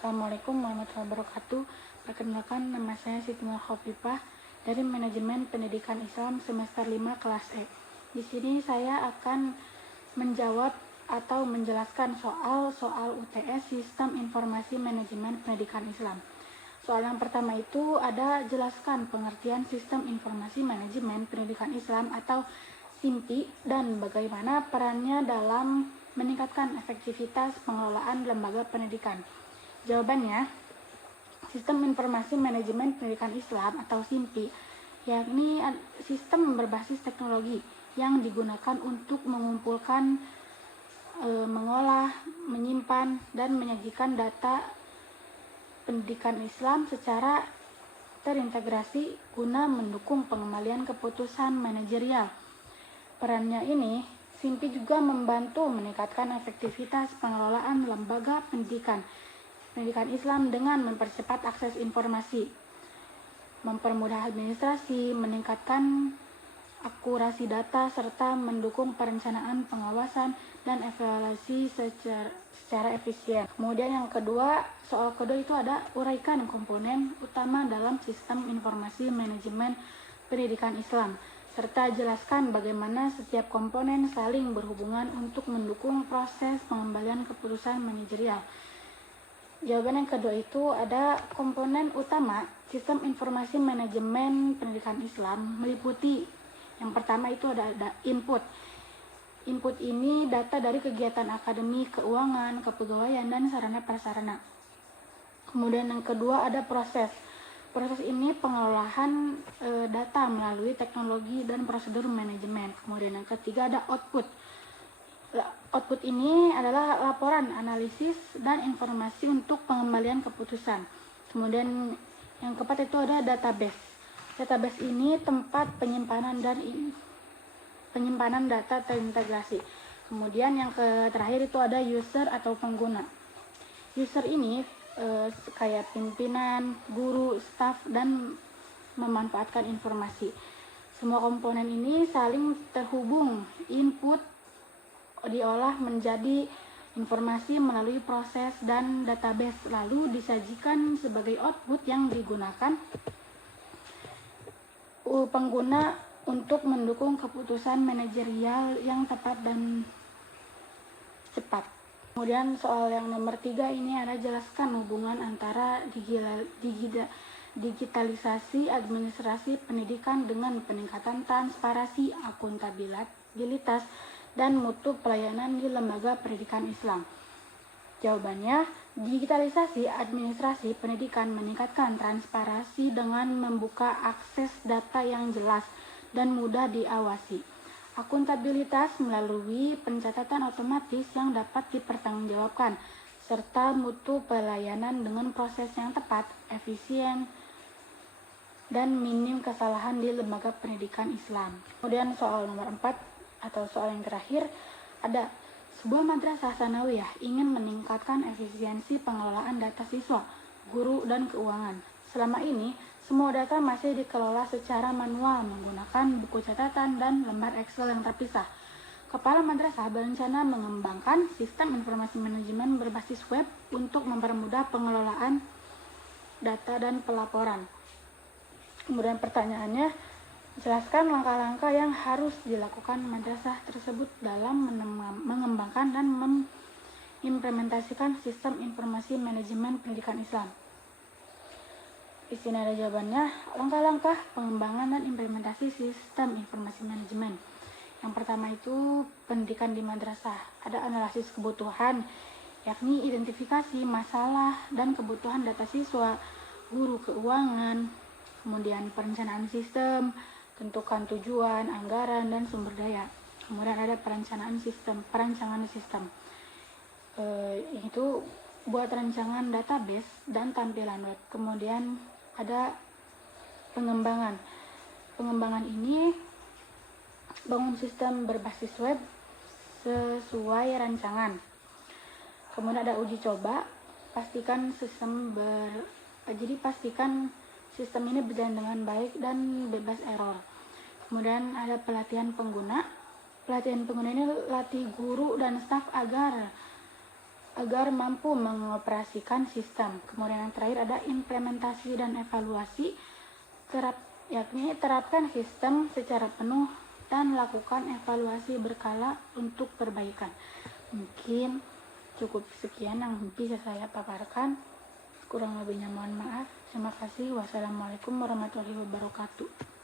Assalamualaikum warahmatullahi wabarakatuh. Perkenalkan, nama saya Siti Nur Khofifah dari Manajemen Pendidikan Islam semester 5 kelas E. Di sini saya akan menjawab atau menjelaskan soal UTS Sistem Informasi Manajemen Pendidikan Islam. Soal yang pertama itu ada jelaskan pengertian Sistem Informasi Manajemen Pendidikan Islam atau SIMPI dan bagaimana perannya dalam meningkatkan efektivitas pengelolaan lembaga pendidikan. Jawabannya, Sistem Informasi Manajemen Pendidikan Islam atau SIMPI, yakni sistem berbasis teknologi yang digunakan untuk mengumpulkan, mengolah, menyimpan, dan menyajikan data pendidikan Islam secara terintegrasi guna mendukung pengambilan keputusan manajerial. Perannya ini, SIMPI juga membantu meningkatkan efektivitas pengelolaan lembaga pendidikan Islam dengan mempercepat akses informasi, mempermudah administrasi, meningkatkan akurasi data, serta mendukung perencanaan, pengawasan, dan evaluasi secara efisien. Kemudian yang kedua, soal kedua itu ada uraikan komponen utama dalam Sistem Informasi Manajemen Pendidikan Islam, serta jelaskan bagaimana setiap komponen saling berhubungan untuk mendukung proses pengambilan keputusan manajerial. Jawaban yang kedua itu ada komponen utama Sistem Informasi Manajemen Pendidikan Islam meliputi yang pertama itu ada input. Input ini data dari kegiatan akademik, keuangan, kepegawaian, dan sarana prasarana. Kemudian yang kedua ada proses. Proses ini pengelolaan data melalui teknologi dan prosedur manajemen. Kemudian yang ketiga ada output. Output ini adalah laporan, analisis, dan informasi untuk pengembalian keputusan. Kemudian yang keempat itu ada database. Database ini tempat penyimpanan data terintegrasi. Kemudian yang terakhir itu ada user atau pengguna. User ini kayak pimpinan, guru, staf, dan memanfaatkan informasi. Semua komponen ini saling terhubung. Input diolah menjadi informasi melalui proses dan database, lalu disajikan sebagai output yang digunakan pengguna untuk mendukung keputusan manajerial yang tepat dan cepat. Kemudian soal yang nomor 3 ini ada jelaskan hubungan antara digitalisasi administrasi pendidikan dengan peningkatan transparansi, akuntabilitas, dan mutu pelayanan di lembaga pendidikan Islam. Jawabannya, digitalisasi administrasi pendidikan meningkatkan transparansi dengan membuka akses data yang jelas dan mudah diawasi. Akuntabilitas melalui pencatatan otomatis yang dapat dipertanggungjawabkan, serta mutu pelayanan dengan proses yang tepat, efisien, dan minim kesalahan di lembaga pendidikan Islam. Kemudian soal nomor 4 atau soal yang terakhir ada sebuah madrasah sanawiyah ingin meningkatkan efisiensi pengelolaan data siswa, guru, dan keuangan. Selama ini, semua data masih dikelola secara manual menggunakan buku catatan dan lembar Excel yang terpisah. Kepala madrasah berencana mengembangkan sistem informasi manajemen berbasis web untuk mempermudah pengelolaan data dan pelaporan. Kemudian pertanyaannya, jelaskan langkah-langkah yang harus dilakukan madrasah tersebut dalam mengembangkan dan mengimplementasikan sistem informasi manajemen pendidikan Islam. Di sini ada jawabannya, langkah-langkah pengembangan dan implementasi sistem informasi manajemen. Yang pertama itu pendidikan di madrasah. Ada analisis kebutuhan, yakni identifikasi masalah dan kebutuhan data siswa, guru, keuangan, kemudian perencanaan sistem, tentukan tujuan, anggaran, dan sumber daya. Kemudian ada perancangan sistem. Itu buat rancangan database dan tampilan web. Kemudian ada pengembangan. Pengembangan ini bangun sistem berbasis web sesuai rancangan. Kemudian ada uji coba. Pastikan sistem ini berjalan dengan baik dan bebas error. Kemudian ada pelatihan pengguna. Pelatihan pengguna ini latih guru dan staf agar agar mampu mengoperasikan sistem. Kemudian yang terakhir ada implementasi dan evaluasi, yakni terapkan sistem secara penuh dan lakukan evaluasi berkala untuk perbaikan. Mungkin cukup sekian yang bisa saya paparkan. Kurang lebihnya mohon maaf. Terima kasih. Wassalamualaikum warahmatullahi wabarakatuh.